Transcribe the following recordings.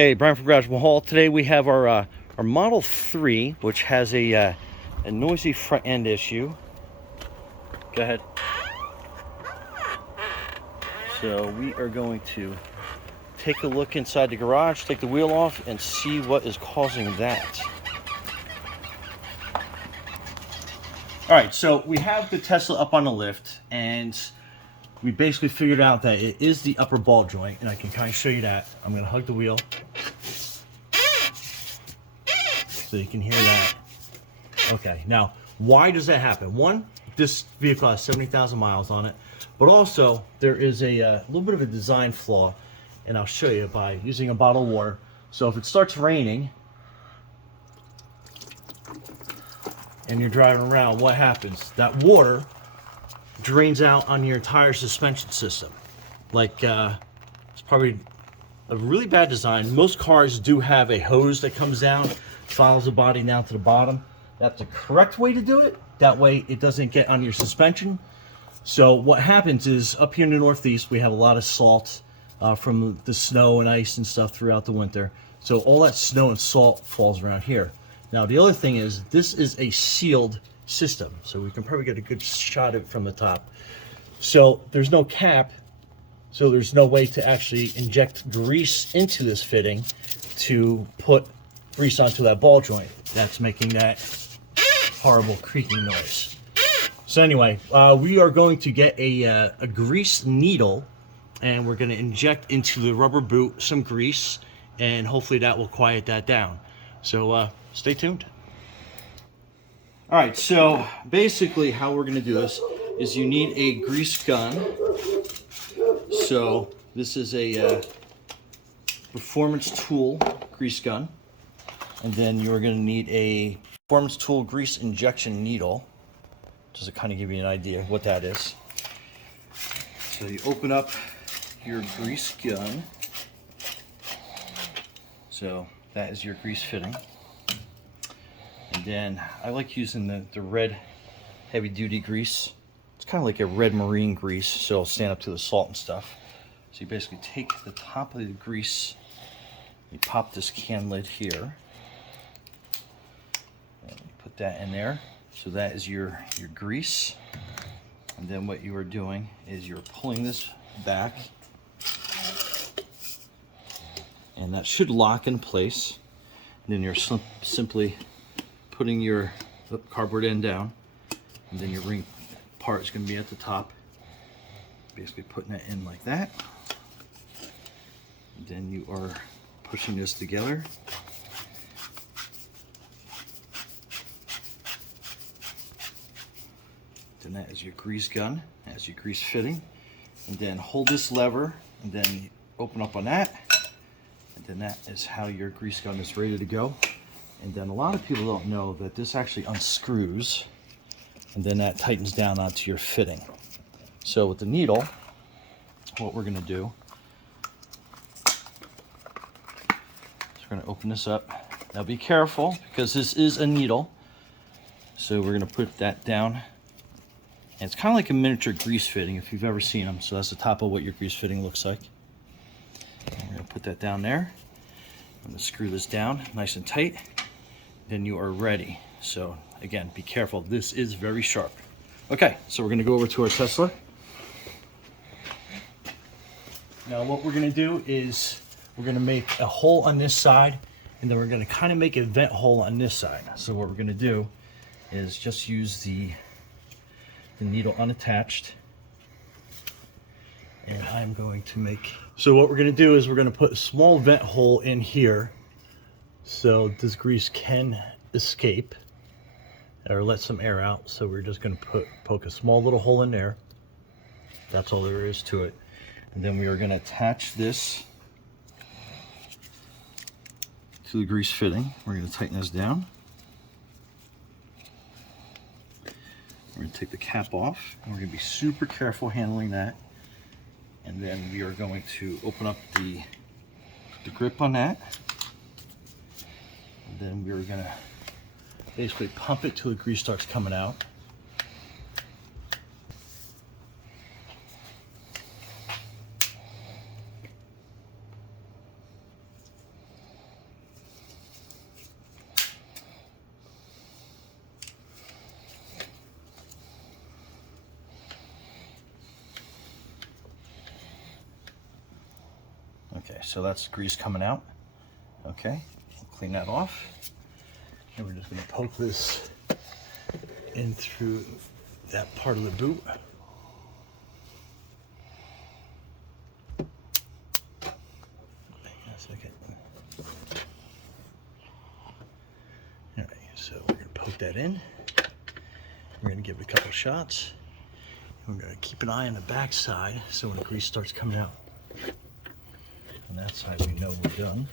Hey, Brian from Garage Mahal. Today we have our Model 3, which has a noisy front end issue. Go ahead. So we are going to take a look inside the garage, take the wheel off, and see what is causing that. All right, so we have the Tesla up on the lift, and we basically figured out that it is the upper ball joint, and I can kind of show you that. I'm going to hug the wheel so you can hear that. Okay, now, why does that happen? One, this vehicle has 70,000 miles on it, but also there is a little bit of a design flaw, and I'll show you by using a bottle of water. So if it starts raining and you're driving around, what happens? That water drains out on your entire suspension system. Like, it's probably a really bad design. Most cars do have a hose that comes down, follows the body down to the bottom. That's the correct way to do it. That way it doesn't get on your suspension. So what happens is, up here in the Northeast, we have a lot of salt from the snow and ice and stuff throughout the winter. So all that snow and salt falls around here. Now the other thing is, this is a sealed system, so we can probably get a good shot of it from the top. So there's no cap, so there's no way to actually inject grease into this fitting to put grease onto that ball joint. That's making that horrible creaking noise. So anyway, we are going to get a grease needle, and we're going to inject into the rubber boot some grease, and hopefully that will quiet that down. So stay tuned. All right, so basically how we're going to do this is you need a grease gun. So this is a Performance Tool grease gun. And then you're going to need a Performance Tool grease injection needle, just to kind of give you an idea of what that is. So you open up your grease gun. So that is your grease fitting. And then I like using the red heavy duty grease. It's kind of like a red marine grease, so it'll stand up to the salt and stuff. So you basically take the top of the grease, you pop this can lid here, and you put that in there. So that is your grease. And then what you are doing is you're pulling this back, and that should lock in place. And then you're simply putting your cardboard end down, and then your ring part is going to be at the top. Basically putting it in like that. And then you are pushing this together. Then that is your grease gun, that's your grease fitting. And then hold this lever, and then open up on that. And then that is how your grease gun is ready to go. And then a lot of people don't know that this actually unscrews, and then that tightens down onto your fitting. So with the needle, what we're going to do is we're going to open this up. Now be careful, because this is a needle. So we're going to put that down. And it's kind of like a miniature grease fitting if you've ever seen them. So that's the top of what your grease fitting looks like. And we're going to put that down there. I'm going to screw this down nice and tight. Then you are ready. So again, be careful. This is very sharp. Okay, so we're going to go over to our Tesla. Now what we're going to do is we're going to make a hole on this side, and then we're going to kind of make a vent hole on this side. So what we're going to do is just use the needle unattached, and I'm going to make, so what we're going to do is we're going to put a small vent hole in here so this grease can escape or let some air out. So we're just going to poke a small little hole in there. That's all there is to it. And then we are going to attach this to the grease fitting. We're going to tighten this down. We're going to take the cap off, and we're going to be super careful handling that. And then we are going to open up the grip on that. And then we're going to basically pump it till the grease starts coming out. Okay, so that's grease coming out. Okay, we'll clean that off. And we're just going to poke this in through that part of the boot. All right, so we're going to poke that in. We're going to give it a couple shots. And we're going to keep an eye on the back side so when the grease starts coming out on that side, we know we're done.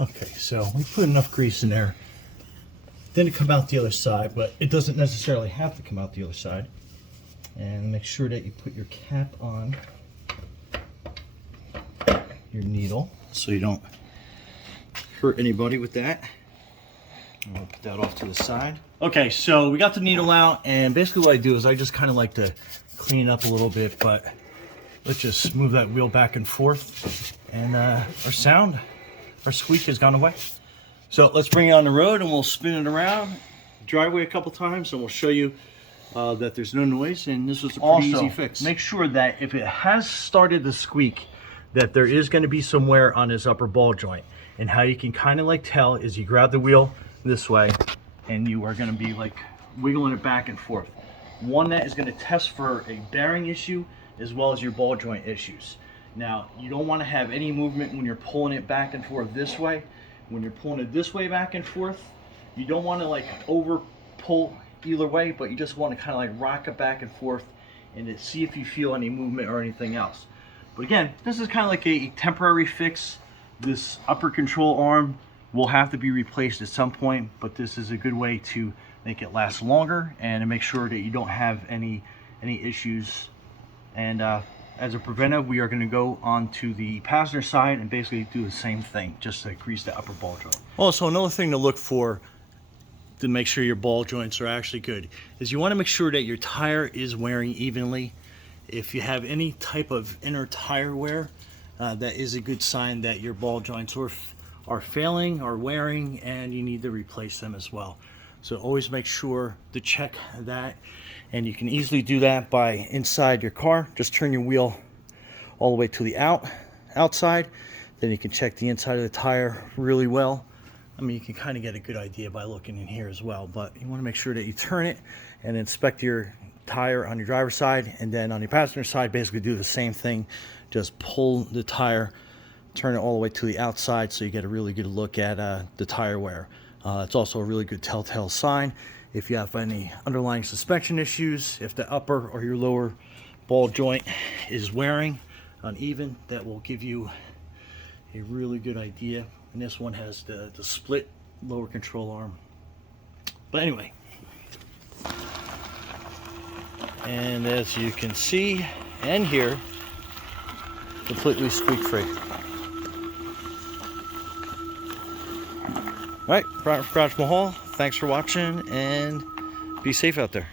Okay, so we put enough grease in there. Then it come out the other side, but it doesn't necessarily have to come out the other side. And make sure that you put your cap on your needle so you don't hurt anybody with that. I'm gonna put that off to the side. Okay, so we got the needle out, and basically what I do is I just kind of like to clean it up a little bit, but let's just move that wheel back and forth, and our squeak has gone away. So let's bring it on the road and we'll spin it around the driveway a couple times, and we'll show you that there's no noise, and this was a pretty easy fix. Make sure that if it has started to squeak, that there is going to be some wear on his upper ball joint. And how you can kind of like tell is you grab the wheel this way and you are going to be like wiggling it back and forth. One that is going to test for a bearing issue as well as your ball joint issues. Now, you don't want to have any movement when you're pulling it back and forth this way. When you're pulling it this way back and forth, you don't want to like over pull either way, but you just want to kind of like rock it back and forth and to see if you feel any movement or anything else. But again, this is kind of like a temporary fix. This upper control arm will have to be replaced at some point, but this is a good way to make it last longer and to make sure that you don't have any issues. And as a preventive, we are going to go on to the passenger side and basically do the same thing, just to grease the upper ball joint. Also, another thing to look for to make sure your ball joints are actually good is you want to make sure that your tire is wearing evenly. If you have any type of inner tire wear, that is a good sign that your ball joints are failing or wearing, and you need to replace them as well. So always make sure to check that, and you can easily do that by inside your car. Just turn your wheel all the way to the outside, then you can check the inside of the tire really well. I mean, you can kind of get a good idea by looking in here as well, but you want to make sure that you turn it and inspect your tire on your driver's side, and then on your passenger side basically do the same thing. Just pull the tire, turn it all the way to the outside so you get a really good look at the tire wear. It's also a really good telltale sign if you have any underlying suspension issues. If the upper or your lower ball joint is wearing uneven, that will give you a really good idea. And this one has the split lower control arm. But anyway, and as you can see and hear, completely squeak free. All right, Garage Mahal, thanks for watching, and be safe out there.